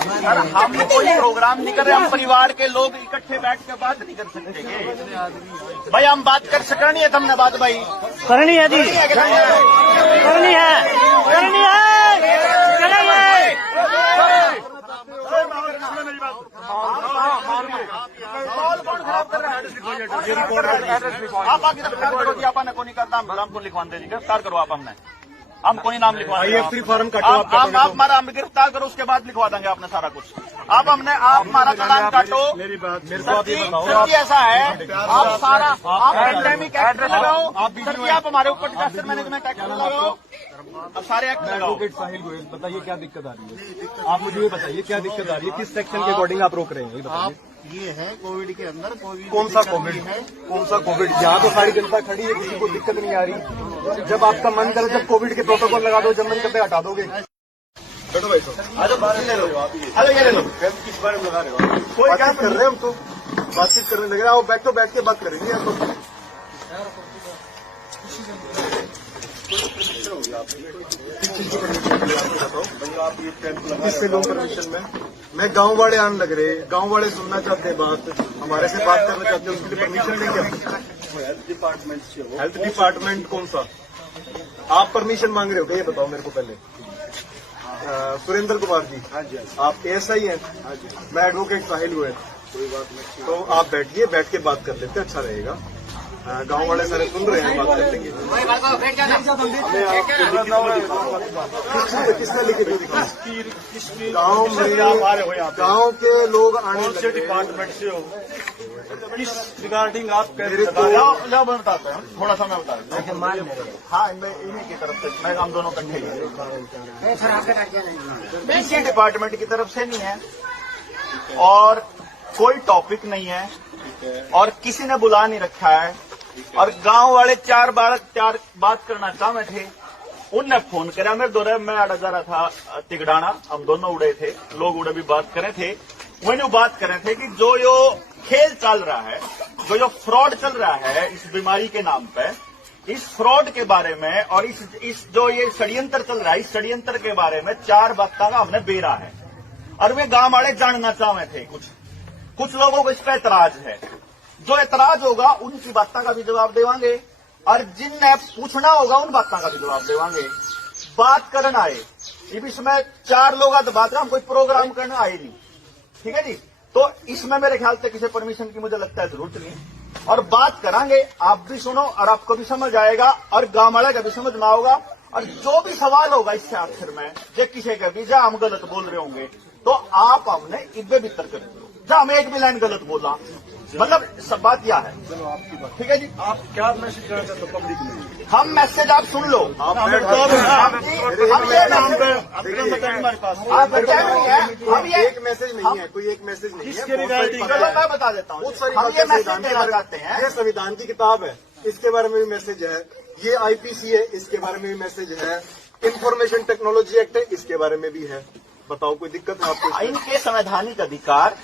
Sir हम कोई programme नहीं कर रहे, हम परिवार के लोग इकट्ठे बैठ के बात नहीं कर सकते भाई। हम बात कर सकनी है, तुमने बात भाई करनी है जी, करनी है, करनी है, कौन खराब कर रहा है? आप आगे गिरफ्तार करो जी, आपने को नहीं करता, हम को लिखवा दे, गिरफ्तार करो आप, हम कोई नाम लिखवा देंगे। फॉर्म काटो, आप हमारा हम गिरफ्तार करो, उसके बाद लिखवा देंगे आपने सारा कुछ। आप हमारा चालान काटो। मेरी बात सर जी ऐसा है, आप सारा आप पेंडेमिक एक्ट लगाओ, सर जी आप हमारे ऊपर डिजास्टर मैनेजमेंट एक्ट लगाओ, अब सारे एक्ट लगाओ। एडवोकेट साहिल गोयल, बताइए क्या दिक्कत आ रही है? आप मुझे ये बताइए क्या दिक्कत आ रही है, किस सेक्शन के अकॉर्डिंग आप रोक रहे हैं? आप ये है कोविड के अंदर कौन सा कोविड है? कौन सा कोविड? यहाँ तो सारी जनता खड़ी है, किसी को दिक्कत नहीं आ रही। जब आपका मन करे जब कोविड के प्रोटोकॉल लगा दो, जब मन करते हटा दोगे। बैठो भाई साहब, ले लो, ये ले लो। किस बारे में लगा रहे हो? कोई क्या कर रहे हैं, हम तो बातचीत करने लग रहे हैं। बैठ तो बैठ के बात करेंगे आप तो। किससे लोग परमिशन में? मैं गांव वाले आने लग रहे, गांव वाले सुनना चाहते हैं बात, हमारे से बात करना चाहते हैं, उसके लिए परमिशन लेंगे। हेल्थ डिपार्टमेंट से हो? हेल्थ डिपार्टमेंट कौन सा? आप परमिशन मांग रहे हो? ये बताओ मेरे को पहले। सुरेंद्र कुमार जी, हाँ जी, आप एएसआई हैं? हाँ जी, मैं एडवोकेट साहिल गोयल। कोई बात नहीं, तो आप बैठिए, बैठ के बात कर लेते, अच्छा रहेगा। गांव वाले सारे सुन रहे हैं, बात कर लेंगे। किसने लिखे थे? गांव के लोग आने लगे। डिपार्टमेंट से हो? किस रिगार्डिंग आप बताते हैं, थोड़ा सा मैं बता देता हूँ। हाँ, मैं इन्हीं की तरफ से, मैं हम दोनों इकट्ठे ही डिपार्टमेंट की तरफ से नहीं है, और कोई टॉपिक नहीं है, और किसी ने बुला नहीं रखा है, और गांव वाले चार बात करना चाहते थे, उनने फोन करा मेरे दौरे, मैं अड़ा जा रहा था तिगड़ाना, हम दोनों उड़े थे, लोग उड़े भी बात करे थे, वही बात करे थे कि जो यो खेल चल रहा है, जो फ्रॉड चल रहा है इस बीमारी के नाम पे, इस फ्रॉड के बारे में, और इस जो ये षड्यंत्र चल रहा है, इस षड्यंत्र के बारे में 4 बातों का हमने बेरा है, और वे गांव वाले जानना चाहते थे। कुछ लोगों को इस पर ऐतराज है, जो ऐतराज होगा उनकी बातों का भी जवाब देवांगे, और जिनने पूछना होगा उन बातों का भी जवाब देवांगे। बात करना आए, इसमें 4 लोग तो बात हम कोई प्रोग्राम करने आए नहीं, ठीक है जी। तो इसमें मेरे ख्याल से किसी परमिशन की मुझे लगता है जरूरत नहीं, और बात करांगे, आप भी सुनो और आपको भी समझ आएगा, और गांव वाले का भी समझ में आओगा, और जो भी सवाल होगा इससे आखिर में, जो किसी के भी जहां हम गलत बोल रहे होंगे, तो आप हमने इब्बे भीतर कर दो, जहां हम एक भी लाइन गलत बोला, मतलब सब बात यह है। ठीक है जी, आप क्या मैसेज करना चाहते हो पब्लिक में? हम मैसेज आप सुन लो, आप ये एक मैसेज नहीं है, कोई एक मैसेज नहीं है, मैं बता देता हूँ, हम ये मैसेज देना चाहते हैं। ये संविधान की किताब है, इसके बारे में भी मैसेज है, ये आईपीसी है, इसके बारे में भी मैसेज है, इंफॉर्मेशन टेक्नोलॉजी एक्ट है, इसके बारे में भी है। बताओ कोई दिक्कत है आपको? इनके संवैधानिक अधिकार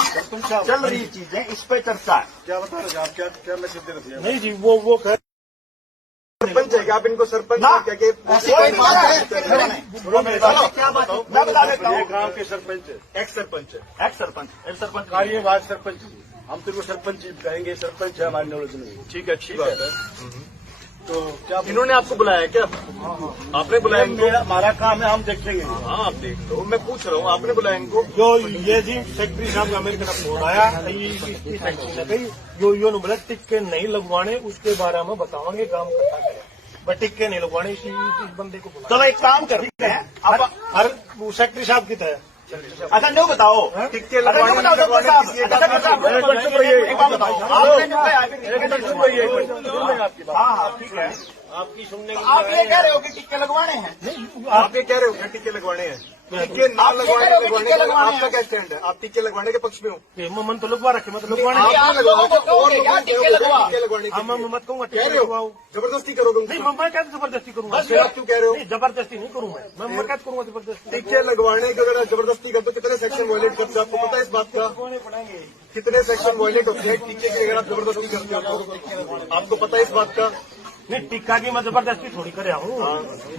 चल रही चीजें, इस पे चर्चा है। क्या बता रहे आप? क्या मैसेज दे रहे हैं? नहीं जी, वो सरपंच है क्या? आप इनको सरपंच क्या के? क्या बात? मैं बता देता हूँ, गांव के सरपंच है, एक्स सरपंच है, एक्स सरपंच कार्यवाहक सरपंच, हम तो सरपंच कहेंगे, सरपंच है हमारे नॉलेज में। ठीक है, ठीक है। तो क्या इन्होंने आपको बुलाया क्या? आपने बुलाया? हमारा काम है, हम देखेंगे। हाँ, आप देख लो, मैं पूछ रहा हूँ, आपने बुलाया इनको? जो ये जी सेक्रेटरी साहब का मेरे तरफ फोन आया, इसकी सेक्रेटरी ने कही यो बोला टिक्के नहीं लगवाने, उसके बारे में बताओगे, काम करता है, बट टिक्के नहीं लगवाने, इस बंदे को बुला। चलो एक काम करते हैं, हर सेक्रेटरी साहब की तरह। अच्छा जो बताओ, टिक्के हाँ ठीक है, आपकी सुनने आप ये कह रहे हो कि टिक्के लगवाने हैं? आप ये कह रहे हो क्या टिक्के लगवाने हैं? टिक्के ना लगवाने आपका क्या स्टैंड है? आप टिक्के लगवाने के पक्ष में हो? मन तो लगवा रखे, मतलब लगवाने मत कहूँगा, कह रहे हो जबरदस्ती करोगे? नहीं, मैं क्या जबरदस्ती करूंगा? आप क्यों कह रहे हो? जबरदस्ती नहीं करूँ मैं क्या करूँगा जबरदस्ती? टिक्के लगवाने की अगर जबरदस्ती करते कितने सेक्शन वायलेट करते हैं? आपको पता है इस बात का? कितने सेक्शन वायलेट होते हैं टिक्के की अगर आप जबरदस्ती करते हो? आपको पता है इस बात का? नहीं, टिक्का की मैं जबरदस्ती थोड़ी कर हूँ।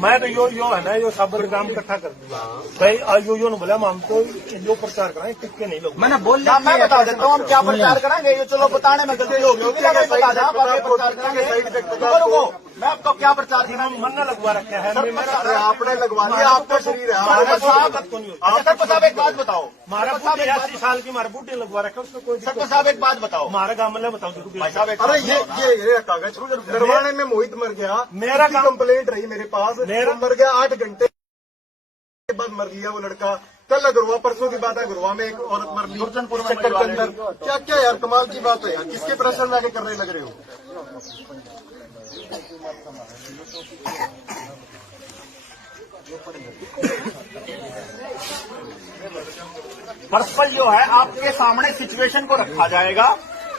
मैं तो यो है ना, यो सब काम इकट्ठा कर दिया भाई। यो ने बोला हम तो जो प्रचार कराएं, टिक्के नहीं लोग। मैंने बोल दिया, मैं बता देता हूँ हम क्या प्रचार करेंगे। ये चलो बताने में गलती होगी, बता दें आप आगे प्रचार करेंगे। रुको, मैं आपको क्या प्रचार मन्ना लगवा रखा है आपने लगवा लिया, आपका शरीर है। सरपंच साहब एक बात बताओ, हमारा 80 साल की हमारे बूटे लगवा रखा है, उसमें कोई सरपंच साहब एक बात बताओ, हमारा गाँव में बताओ भाई साहब अरे ये कागज नरवाने में मोहित मर गया, मेरा कंप्लेंट रही मेरे पास, मेरा मर गया 8 घंटे के बाद मर लिया वो लड़का। कल अगरवा, परसों की बात है, अगरवा में एक औरत मर ली सेक्टर के अंदर। क्या क्या यार, कमाल की बात है यार, किसके प्रेशर में आके करने लग रहे हो। पर्सनल जो है आपके सामने सिचुएशन को रखा जाएगा,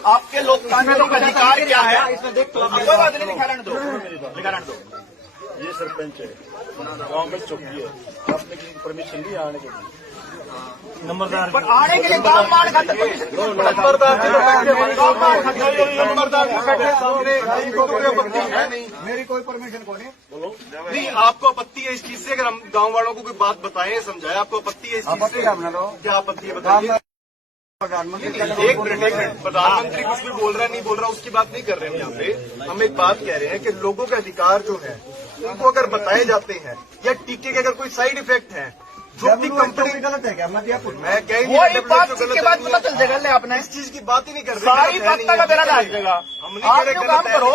आपके लोकतांत्रिक अधिकार क्या है। कोई बात नहीं, लिखा रहने दो। ये सरपंच है, गांव में चौकी है, आपने किसी परमिशन नहीं आने के लिए। नंबरदार पर आने के लिए गांव मान खाते मेरी कोई परमिशन को नहीं। आपको आपत्ति है इस चीज से? अगर हम गांव वालों को कोई बात बताएं, समझाएं, आपको आपत्ति है इस चीज से? क्या आपत्ति है बताइए। एक मिनट, प्रधानमंत्री कुछ भी बोल रहा है नहीं बोल रहा उसकी बात नहीं कर रहे हैं यहाँ पे। हम एक बात कह रहे हैं कि लोगों के अधिकार जो है उनको अगर बताए जाते हैं, या टीके के अगर कोई साइड इफेक्ट है, जो भी कंपनी गलत है क्या? मैं कह ही नहीं पता चल जाएगा। आपने इस चीज की बात ही नहीं कर रहे। सारी पत्ता का बेरा डाल देगा। हम नहीं कह रहे काम करो,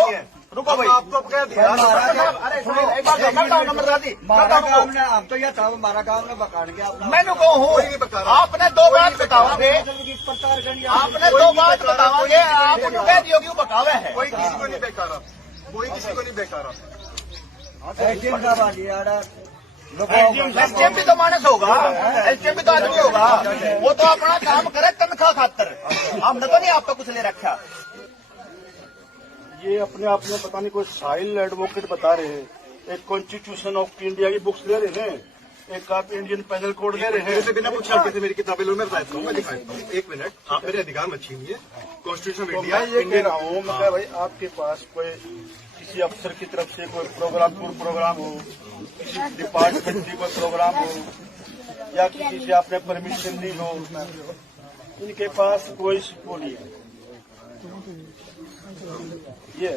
रुको भाई, आपको कह दिया। अरे सुनो एक बात बताओ, नंबरदारी हम तो यह था हमारा काम में बकाड़ गया। मैं कहूँ आपने 2 बात बताओगे, आपने 2 बात बताओगे, आप उनको कह दियो कि वो बकावे है। कोई किसी को नहीं बेकारा, कोई किसी को नहीं बेकारा। एसडीएम भी तो मानस होगा, एसडीएम भी तो आदमी होगा, वो तो अपना काम करे तनख्वाह खातर। हमने तो नहीं आपका कुछ ले रखा। ये अपने आप में पता नहीं कोई साइल एडवोकेट बता रहे हैं। एक कॉन्स्टिट्यूशन ऑफ इंडिया की बुक्स ले रहे हैं, एक आप इंडियन पेनल कोड ले रहे हैं। बिना पूछे आप कैसे मेरी किताबें लो? मैं बताता हूँ, मैं दिखाता हूँ। 1 मिनट, आप मेरे अधिकार मत छीनिए। कॉन्स्टिट्यूशन ऑफ इंडिया ये कह रहा हूँ मैं, भाई आपके पास कोई किसी अफसर की तरफ से कोई प्रोग्राम हो, किसी डिपार्टमेंट की कोई प्रोग्राम हो, या किसी से आपने परमिशन ली हो, इनके पास कोई वो नहीं है। ये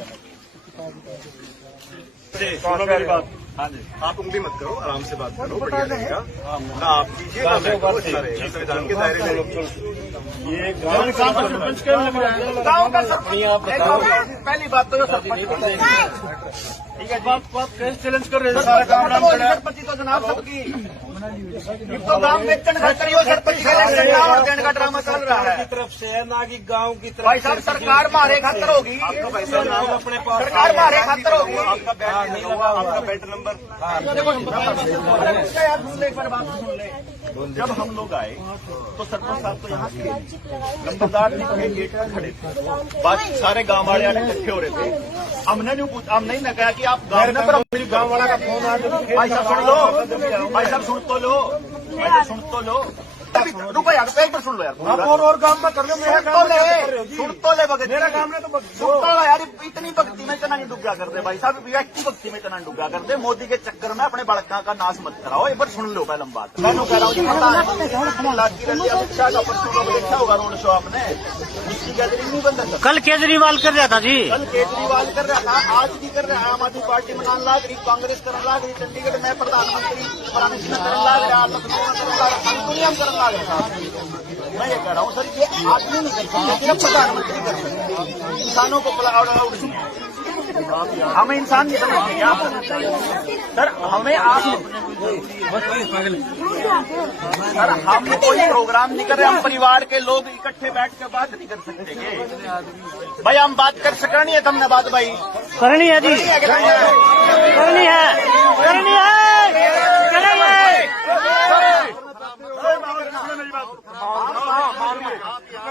सुनो मेरी बात। हाँ जी, आप उंगली मत करो, आराम से बात करो, बढ़िया रहेगा। ना आप कीजिए, ना मैं करूँ, अच्छा रहेगा। संविधान के दायरे में ये गाँव का सरपंच गाँव का सरपंच, पहली बात तो सरपंच, ठीक है, आप कैसे चैलेंज कर रहे हैं? सारा काम सरपंच तो जनाब सबकी तो गाँव बेचन खातर सरपंच का ड्रामा चल रहा है तरफ से, ना कि गाँव की तरफ। भाई साहब सरकार मारे खातर होगी, सरकार मारे खातर होगी। आपका बेड नंबर जब हम लोग आए तो सरपंच साहब तो यहाँ थे, नंबरदार ने गेट पर खड़े थे, बाकी सारे गांव वाले आने इकट्ठे हो रहे थे। हमने नहीं कहा कि आप गाँव में गाँव वाला का फोन आ गया। भाई साहब सुन लो, भाई साहब सुन तो लो, भाई साहब सुन तो लो, रुको यार, एक बार सुन लो यार। आप और काम में कर लो, मेरा काम में क्या कर रहे हो जी? सुन तो ले भगत, मेरा काम है तो सुन तो लो यार। इतनी भक्ति में इतना नहीं डूबा कर दे भाई साहब, व्यक्ति भक्ति में इतना नहीं डूबा कर दे। मोदी के चक्कर में अपने बड़का का नाश मत कराओ। एक बार सुन लो पहले बात। मैं कह रहा हूँ लाठी रैली अमित शाह का परसों को देखा होगा रोड शो आपने, उसकी गैदरिंग नहीं बंद। कल केजरीवाल कर रहा था जी, कल केजरीवाल कर रहा था, आज भी कर रहा है। आम आदमी पार्टी मनाने लाग रही, कांग्रेस करने लाग रही, चंडीगढ़ में प्रधानमंत्री करने लाग रहा, लखनऊ में करने लाग रहा, दुनिया में करने लाग रहा। मैं ये कह रहा हूँ सर, ये आदमी नहीं कर सकते, सिर्फ प्रधानमंत्री कर सकते। इंसानों को हमें इंसान नहीं समझते क्या सर? हमें आप सर, हम कोई प्रोग्राम नहीं कर रहे, हम परिवार के लोग इकट्ठे बैठ कर बात नहीं कर सकते के? भाई हम बात कर सक रही है, तुमने बात भाई करनी है जी, करनी है, करनी है,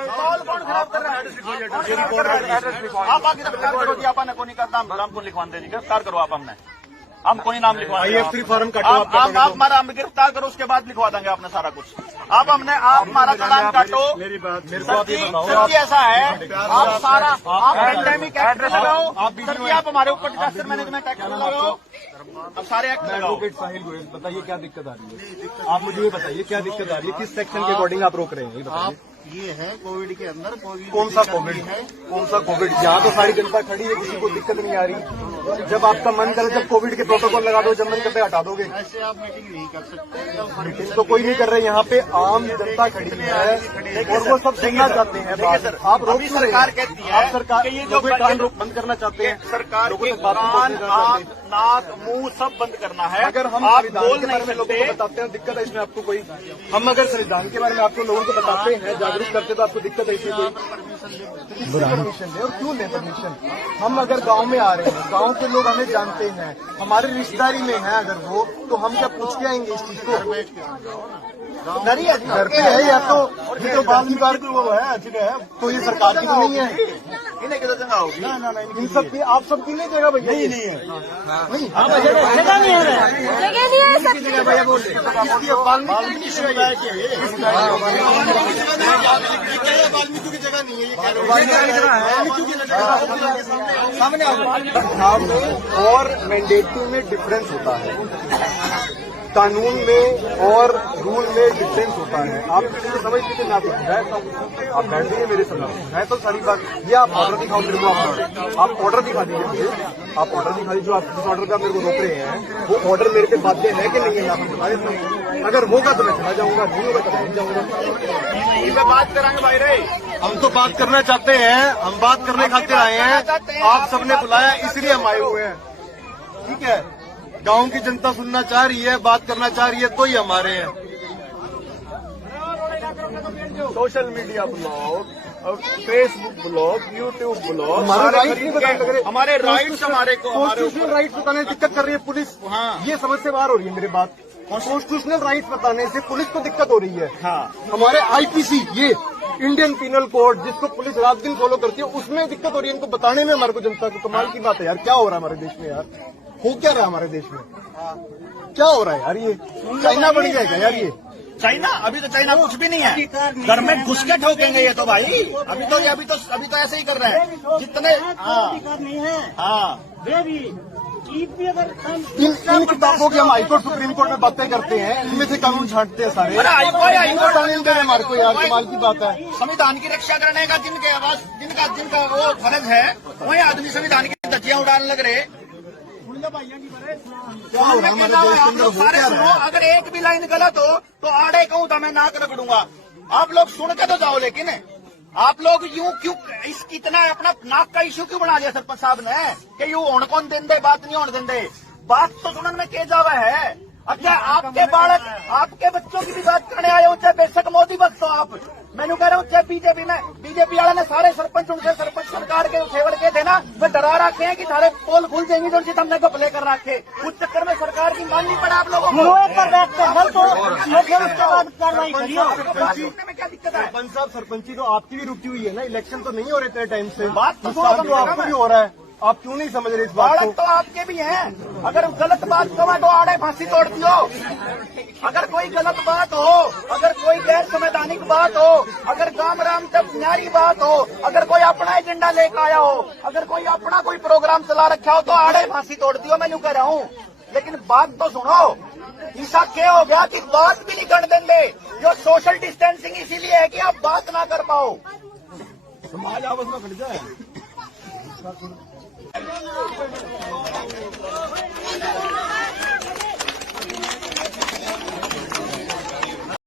माहौल कौन खराब कर रहा है? आप आगे गिरफ्तार करो जी, आपने को नहीं करता, हम को लिखवाते जी, गिरफ्तार करो आप हमने। हम कोई नाम लिखवा देंगे। IF3 फॉर्म काटो आप हमारा गिरफ्तार करो, उसके बाद लिखवा देंगे अपना सारा कुछ। आप हमारा चालान काटो। मेरी बात मेरे को सर आप जी, ये बताओ, सर जी ऐसा है, आप सारा आप पेंडेमिक एक्ट लगाओ। सर जी आप हमारे ऊपर डिजास्टर मैनेजमेंट एक्ट लगाओ, अब सारे एक्ट लगाओ। एडवोकेट साहिल गोयल, बताइए क्या दिक्कत आ रही है? आप मुझे ये बताइए क्या दिक्कत आ रही है, किस सेक्शन के अकॉर्डिंग आप रोक रहे हैं, ये बताइए। ये है कोविड के अंदर कोविड कौन सा कोविड है? कौन सा कोविड? यहाँ तो सारी जनता खड़ी है, किसी को दिक्कत नहीं आ रही। जब आपका मन करे जब कोविड के प्रोटोकॉल लगा दो, जब मन करते हटा दोगे। ऐसे आप मीटिंग नहीं कर सकते। मीटिंग तो कोई नहीं कर रहे, यहाँ पे आम जनता खड़ी है और वो सब सुनना चाहते हैं। सर, आप रोक अभी सरकार कहती है आप सरकार कि ये जो लोगों के कान बंद करना चाहते हैं, सरकार लोगों के तक बात नहीं कान, पहुंचाना चाहते आंख, नाक, मुंह सब बंद करना है। अगर हम आप संविधान बोल के नहीं बारे में लोगों सकते। को बताते हैं, दिक्कत है इसमें आपको कोई? हम अगर संविधान के बारे में आपको लोगों को बताते हैं, जागरूक करते तो आपको दिक्कत है इसमें कोई? परमिशन ले और क्यों ले परमिशन? हम अगर गांव में आ रहे हैं, गांव के लोग हमें जानते हैं, हमारी रिश्तेदारी में है अगर वो, तो हम क्या पूछ के आएंगे इस चीज को? घर पे है या तो ये तो बाल निकाल वो है, तो ये सरकार की तो नहीं है। इन्हें किधर जगह होगी? इन सब की आप सब की नहीं जगह भैया? नहीं है, नहीं जगह नहीं है, जगह नहीं है सब जगह भैया बोल रहे वाल्मीकि समुदाय की है ये। वाल्मीकि की जगह नहीं है ये, वाल्मीकि की जगह सामने और मैंडेटरी में डिफरेंस होता है, कानून में और रूल में डिफरेंस होता है। आप किसी को समझ लीजिए ना, आप बैठ जाइए मेरे साथ, मैं तो सारी बात ये आप ऑर्डर दिखाओ मेरे को, आप ऑर्डर दिखा दीजिए मुझे, आप ऑर्डर दिखा दीजिए। जो आप जिस ऑर्डर का मेरे को रोक रहे हैं वो ऑर्डर मेरे पे बाध्य है कि नहीं है, आपको बता देता हूँ। अगर होगा तो मैं चला जाऊंगा, नहीं होगा तो नहीं जाऊंगा। इस पे बात कराएंगे भाई रे। हम तो बात करना चाहते हैं, हम बात करने खातिर आए हैं, आप सबने बुलाया इसलिए हम आए हुए हैं, ठीक है? गांव की जनता सुनना चाह रही है, बात करना चाह रही है, तो ही हमारे हैं। सोशल मीडिया ब्लॉग और फेसबुक ब्लॉग, यूट्यूब ब्लॉग, हमारे राइट्स नहीं बताने लग रहे, हमारे राइट्स हमारे को कॉन्स्टिट्यूशनल राइट्स बताने में दिक्कत कर रही है पुलिस। हाँ। ये समझ से बाहर हो रही है मेरी बात। कॉन्स्टिट्यूशनल राइट्स बताने से पुलिस को दिक्कत हो रही है। हाँ। हमारे IPC, ये इंडियन पीनल कोड जिसको पुलिस रात दिन फॉलो करती है, उसमें दिक्कत हो रही है। इनको बताने में हमारे को जनता को कमाल की बात है यार। क्या हो रहा है हमारे देश में यार? हो क्या रहा है हमारे देश में? क्या हो रहा है यार? ये चाइना बन जाएगा यार ये। चाइना? अभी तो चाइना कुछ भी नहीं है, घर में घुस के ठोकेंगे ये तो भाई। अभी तो ऐसे ही कर रहे हैं जितने। नहीं है। हाँ ईद भी अगर इन किताबों की हम हाईकोर्ट सुप्रीम कोर्ट में बातें करते हैं, इनमें से कानून छांटते हैं सारे। अरे हाईकोर्ट कानून दे रहे हमारे को यार, कमाल की बात है। संविधान की रक्षा करने का जिनके आवाज जिनका वो फर्ज है, वही आदमी संविधान की धज्जियां उड़ाने लग रहे। आप लोग सारे सुनो, अगर एक भी लाइन गलत हो तो आड़े कहूं तो मैं नाक रगड़ूंगा। आप लोग सुन के तो जाओ, लेकिन आप लोग यूं क्यों इतना अपना नाक का इश्यू क्यों बना दिया सरपंच साहब ने कि यूं होने कौन देंदे, बात नहीं होने देंदे। बात तो सुनने में के जावा है। अच्छा आपके बालक, आपके बच्चों की भी बात करने आए हो, चाहे बेशक मोदी बख्शो आप, मैंने कह रहा हूँ चाहे बीजेपी वाले ने सारे सरपंच उनसे सरपंच सरकार के सेवड़ के थे ना, वे डरा रखे हैं कि सारे पोल खुल जाएंगे जो हमने घपले कर रखे। उस चक्कर में सरकार की माननी पड़ा आप लोगों को। पर बैठते हैं तो फिर उसके बाद कार्रवाई करिए। बात सुनने में क्या दिक्कत है? सरपंच साहब, सरपंची तो आपकी भी रुकी हुई है ना, इलेक्शन तो नहीं हो रहे थे टाइम से। बात तो आपको भी हो रहा है, आप क्यों नहीं समझ रहे इस बात बालक तो आपके भी हैं। अगर गलत बात करो तो आड़े फांसी तोड़ दियो। अगर कोई गलत बात हो, अगर कोई गैर संवैधानिक बात हो, अगर गांव राम तक न्यारी बात हो, अगर कोई अपना एजेंडा लेकर आया हो, अगर कोई अपना कोई प्रोग्राम चला रखा हो तो आड़े फांसी तोड़ दियो, मैं यूं कह रहा हूं। लेकिन बात तो सुनो, ऐसा क्या हो गया कि बात भी नहीं कर देंगे। जो सोशल डिस्टेंसिंग इसीलिए है कि आप बात ना कर पाओ। समाज आपस में खड़ जाए। Thank you.